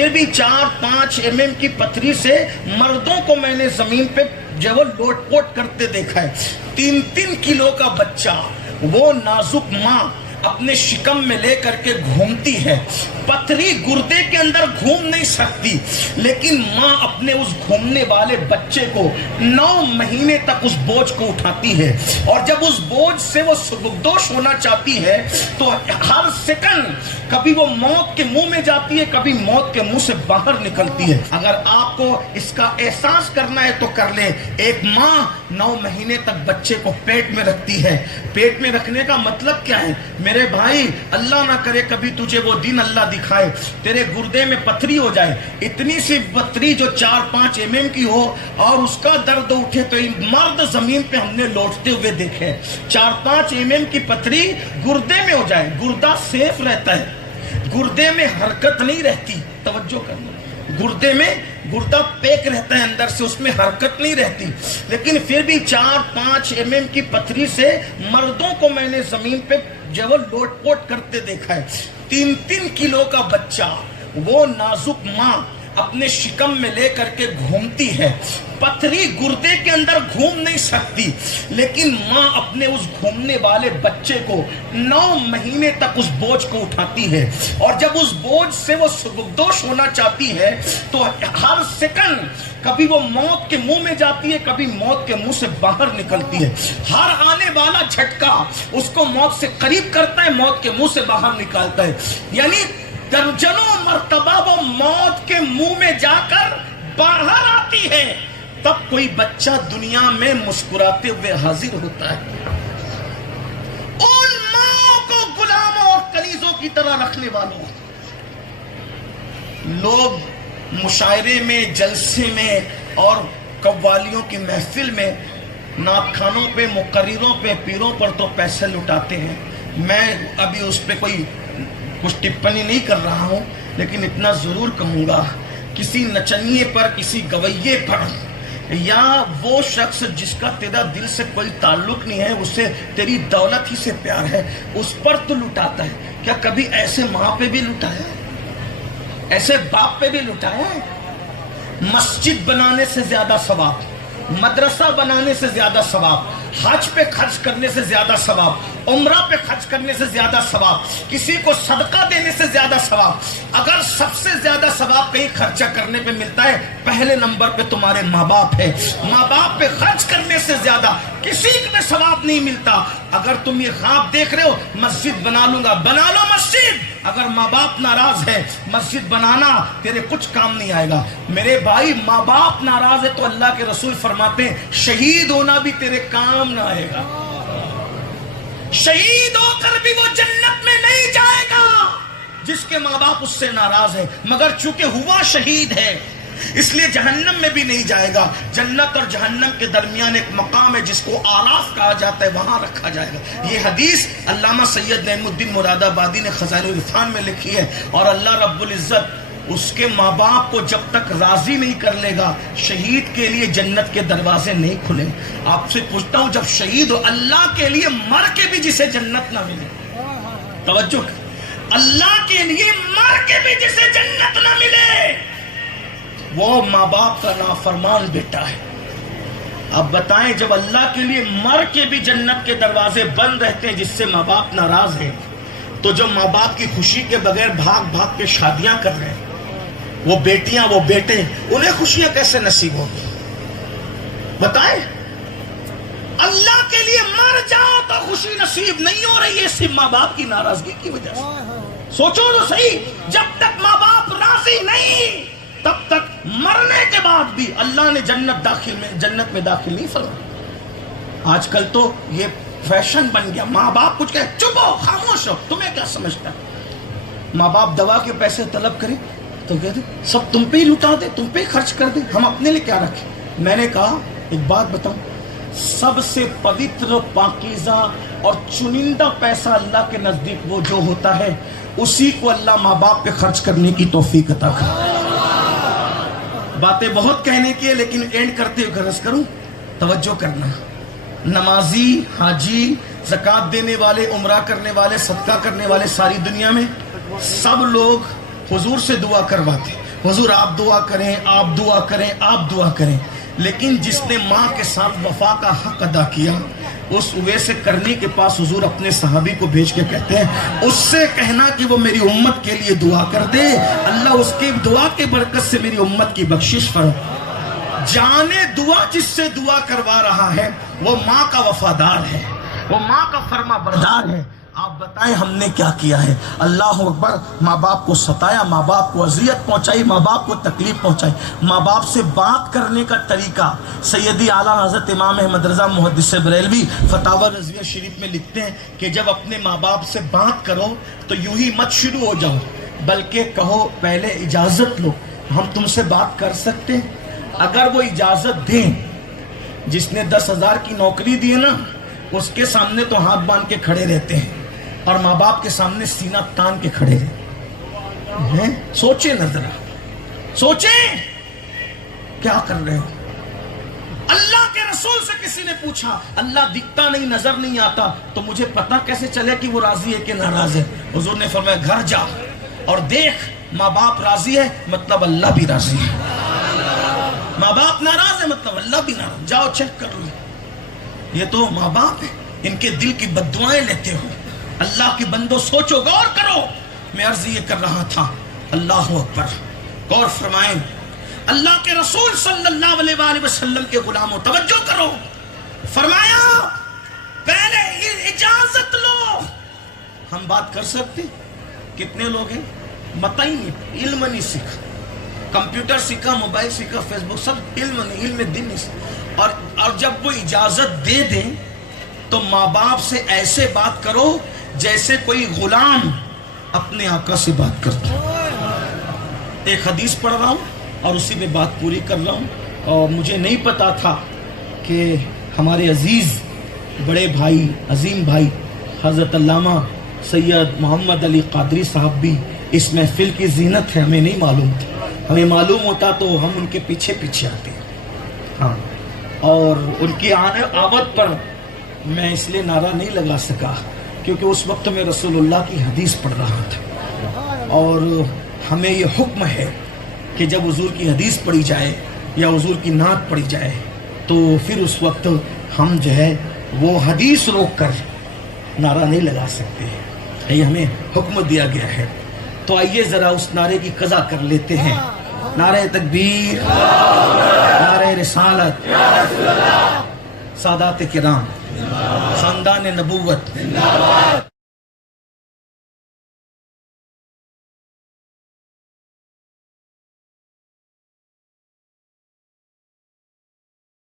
پھر بھی 4-5 mm کی پتھری سے مردوں کو میں نے زمین پہ جو لوٹ پوٹ کرتے دیکھا ہے. 3-3 کلو کا بچہ وہ نازک ماں اپنے شکم میں لے کر کے گھومتی ہے. پتھری گردے کے اندر گھوم نہیں سکتی، لیکن ماں اپنے اس گھومنے والے بچے کو 9 مہینے تک اس بوجھ کو اٹھاتی ہے، اور جب اس بوجھ سے وہ سبکدوش ہونا چاہتی ہے تو ہر سیکنڈ کبھی وہ موت کے منہ میں جاتی ہے، کبھی موت کے منہ سے باہر نکلتی ہے. اگر آپ کو اس کا احساس کرنا ہے تو کر لیں. ایک ماں 9 مہینے تک بچے کو پیٹ میں رکھتی ہے. پیٹ میں رکھنے کا مطلب کیا ہے میرے بھائی؟ اللہ نہ کرے کبھی تجھے وہ دن اللہ دکھائے تیرے گردے میں پتھری ہو جائے، اتنی سی پتھری جو 4-5 mm کی ہو، اور اس کا درد اٹھے. تو مرد زمین پہ ہم نے لوٹتے ہوئے دیکھے. 4-5 mm کی پتھری گردے میں ہو جائے، گردہ سیف رہتا ہے، گردے میں حرکت نہیں رہتی. توجہ کرنا، گردے میں گردہ پیک رہتا ہے اندر سے، اس میں حرکت نہیں رہتی. لیکن پھر بھی 4-5 mm کی پتھری سے مردوں کو میں نے زمین پہ جو لوٹ پوٹ کرتے دیکھا ہے. 3-3 کلو کا بچہ وہ نازک ماں اپنے شکم میں لے کر کے گھومتی ہے. پتھری گردے کے اندر گھوم نہیں سکتی، لیکن ماں اپنے اس گھومنے والے بچے کو 9 مہینے تک اس بوجھ کو اٹھاتی ہے، اور جب اس بوجھ سے وہ سبکدوش ہونا چاہتی ہے تو ہر سیکنڈ کبھی وہ موت کے منہ میں جاتی ہے، کبھی موت کے منہ سے باہر نکلتی ہے. ہر آنے والا جھٹکا اس کو موت سے قریب کرتا ہے، موت کے منہ سے باہر نکالتا ہے. یعنی درجنوں مرتبہ وہ موت کے منہ میں جا کر باہر آتی ہے، تب کوئی بچہ دنیا میں مسکراتے ہوئے حاضر ہوتا ہے. ان ماں کو غلاموں اور کنیزوں کی طرح رکھنے والوں لوگ مشاعرے میں، جلسے میں اور قوالیوں کی محفل میں نعت خانوں پہ، مقرروں پہ، پیروں پر تو پیسے لٹاتے ہیں. میں ابھی اس پہ کوئی کچھ ٹپنی نہیں کر رہا ہوں، لیکن اتنا ضرور کہوں گا، کسی نچنیے پر، کسی گویے پر، یا وہ شخص جس کا تیرا دل سے کوئی تعلق نہیں ہے، اسے تیری دولت ہی سے پیار ہے، اس پر تو لٹاتا ہے. کیا کبھی ایسے ماں پہ بھی لٹایا ہے؟ ایسے باپ پہ بھی لٹایا ہے؟ مسجد بنانے سے زیادہ ثواب، مدرسہ بنانے سے زیادہ ثواب، حج پہ خرچ کرنے سے زیادہ ثواب، عمرہ پہ خرچ کرنے سے زیادہ ثواب، کسی کو صدقہ دینے سے زیادہ ثواب. اگر سب سے زیادہ ثواب کہیں خرچہ کرنے پہ ملتا ہے، پہلے نمبر پہ تمہارے ماں باپ ہے. ماں باپ پہ خرچ کرنے سے زیادہ کسی میں ثواب نہیں ملتا. اگر تم یہ خواب دیکھ رہے ہو مسجد بنا لوں گا، بنا لو مسجد. اگر ماں باپ ناراض ہے، مسجد بنانا تیرے کچھ کام نہیں آئے گا. میرے بھائی، ماں باپ ناراض ہے تو اللہ کے رسول فرماتے ہیں شہید ہونا بھی تیرے کام نہ آئے گا. شہید ہو کر بھی وہ جنت میں نہیں جائے گا جس کے ماں باپ اس سے ناراض ہے، مگر چونکہ ہوا شہید ہے اس لیے جہنم میں بھی نہیں جائے گا. جنت اور جہنم کے درمیان ایک مقام ہے جس کو آراف کہا جاتا ہے، وہاں رکھا جائے گا. یہ حدیث علامہ سید نعیم الدین مراد آبادی نے خزائن العرفان میں لکھی ہے. اور اللہ رب العزت اس کے ماں باپ کو جب تک راضی نہیں کر لے گا، شہید کے لیے جنت کے دروازے نہیں کھلے. آپ سے پوچھتا ہوں، جب شہید ہو اللہ کے لیے مر کے بھی جسے جنت نہ ملے، توجہ، اللہ کے لیے مر کے بھی جسے جنت نہ ملے، وہ ماں باپ کا نافرمان بیٹا ہے. اب بتائیں، جب اللہ کے لیے مر کے بھی جنت کے دروازے بند رہتے ہیں جس سے ماں باپ ناراض ہیں، تو جو ماں باپ کی خوشی کے بغیر بھاگ بھاگ کے شادیاں کر رہے ہیں، وہ بیٹیاں، وہ بیٹے، انہیں خوشیاں کیسے نصیب ہوگی؟ بتائیں. اللہ کے لیے مر جاؤ تو خوشی نصیب نہیں ہو رہی ہے صرف ماں باپ کی ناراضگی کی وجہ سے. سوچو تو صحیح، جب تک ماں باپ راضی نہیں تب تک مرنے کے بعد بھی اللہ نے جنت میں داخل نہیں فرمایا. آج کل تو یہ فیشن بن گیا، ماں باپ کچھ کہے چپ ہو، خاموش ہو، تمہیں کیا سمجھتا ہے؟ ماں باپ دوا کے پیسے طلب کریں تو کہتے سب تم پہ ہی لٹا دے، تم پہ ہی خرچ کر دے، ہم اپنے لیے کیا رکھیں. میں نے کہا ایک بات بتاؤں، سب سے پوتر، پاکیزہ اور چنندہ پیسہ اللہ کے نزدیک وہ جو ہوتا ہے، اسی کو اللہ ماں باپ پہ خرچ کرنے کی توفیق عطا کرے. باتیں بہت کہنے کی ہے لیکن اینڈ کرتے ہوئے غرض کروں، توجہ کرنا. نمازی، حاجی، زکوٰۃ دینے والے، عمرہ کرنے والے، صدقہ کرنے والے ساری دنیا میں سب لوگ حضور سے دعا کرواتے. حضور آپ دعا کریں، آپ دعا کریں، آپ دعا کریں. لیکن جس نے ماں کے ساتھ وفا کا حق ادا کیا، اس اویس کرنی کے پاس حضور اپنے صحابی کو بھیج کے کہتے ہیں اس سے کہنا کہ وہ میری امت کے لیے دعا کر دے، اللہ اس کی دعا کے برکت سے میری امت کی بخشش فرما. جانے دعا جس سے دعا کروا رہا ہے وہ ماں کا وفادار ہے، وہ ماں کا فرما بردار ہے. آپ بتائیں ہم نے کیا کیا ہے؟ اللہ اکبر. ماں باپ کو ستایا، ماں باپ کو اذیت پہنچائی، ماں باپ کو تکلیف پہنچائی. ماں باپ سے بات کرنے کا طریقہ سیدی اعلیٰ حضرت امام احمد رضا محدث بریلوی فتاوی رضویہ شریف میں لکھتے ہیں کہ جب اپنے ماں باپ سے بات کرو تو یوں ہی مت شروع ہو جاؤ، بلکہ کہو پہلے اجازت لو، ہم تم سے بات کر سکتے ہیں؟ اگر وہ اجازت دیں، جس نے 10,000 کی نوکری دی ہے نا، اس کے سامنے تو ہاتھ باندھ کے کھڑے رہتے ہیں اور ماں باپ کے سامنے سینہ تان کے کھڑے رہے ہیں. سوچیں نظر، سوچیں کیا کر رہے ہو. اللہ کے رسول سے کسی نے پوچھا اللہ دکھتا نہیں، نظر نہیں آتا، تو مجھے پتا کیسے چلے کہ وہ راضی ہے کہ ناراض ہے؟ حضور نے فرمایا گھر جا اور دیکھ، ماں باپ راضی ہے مطلب اللہ بھی راضی ہے، ماں باپ ناراض ہے مطلب اللہ بھی ناراض. جاؤ چیک کر لو. یہ تو ماں باپ ہے، ان کے دل کی بددعائیں لیتے ہو. اللہ کے بندو سوچو، غور کرو. میں عرض یہ کر رہا تھا، اللہ اکبر، غور فرمائیں. اللہ کے رسول صلی اللہ علیہ وآلہ وسلم کے غلاموں توجہ کرو. فرمایا پہلے اجازت لو. ہم بات کر سکتے؟ کتنے لوگ ہیں بتا ہی نہیں، علم نہیں سیکھا، کمپیوٹر سیکھا، موبائل سیکھا، فیس بک، سب علم نہیں، علم دین نہیں سیکھا. اور جب وہ اجازت دے دیں تو ماں باپ سے ایسے بات کرو جیسے کوئی غلام اپنے آقا سے بات کرتا. ایک حدیث پڑھ رہا ہوں اور اسی میں بات پوری کر رہا ہوں. اور مجھے نہیں پتا تھا کہ ہمارے عزیز بڑے بھائی، عظیم بھائی حضرت علامہ سید محمد علی قادری صاحب بھی اس محفل کی زینت ہے. ہمیں نہیں معلوم تھا، ہمیں معلوم ہوتا تو ہم ان کے پیچھے پیچھے آتے. ہاں، اور ان کی آمد پر میں اس لیے نعرہ نہیں لگا سکا کیونکہ اس وقت میں رسول اللہ کی حدیث پڑھ رہا تھا. اور ہمیں یہ حکم ہے کہ جب حضور کی حدیث پڑھی جائے یا حضور کی نعت پڑھی جائے تو پھر اس وقت ہم جو ہے وہ حدیث روک کر نعرہ نہیں لگا سکتے. یہ ہمیں حکم دیا گیا ہے. تو آئیے ذرا اس نعرے کی قضا کر لیتے ہیں. نعرہ تکبیر، نعرہ رسالت، سادات کرام، خاندان نبوت.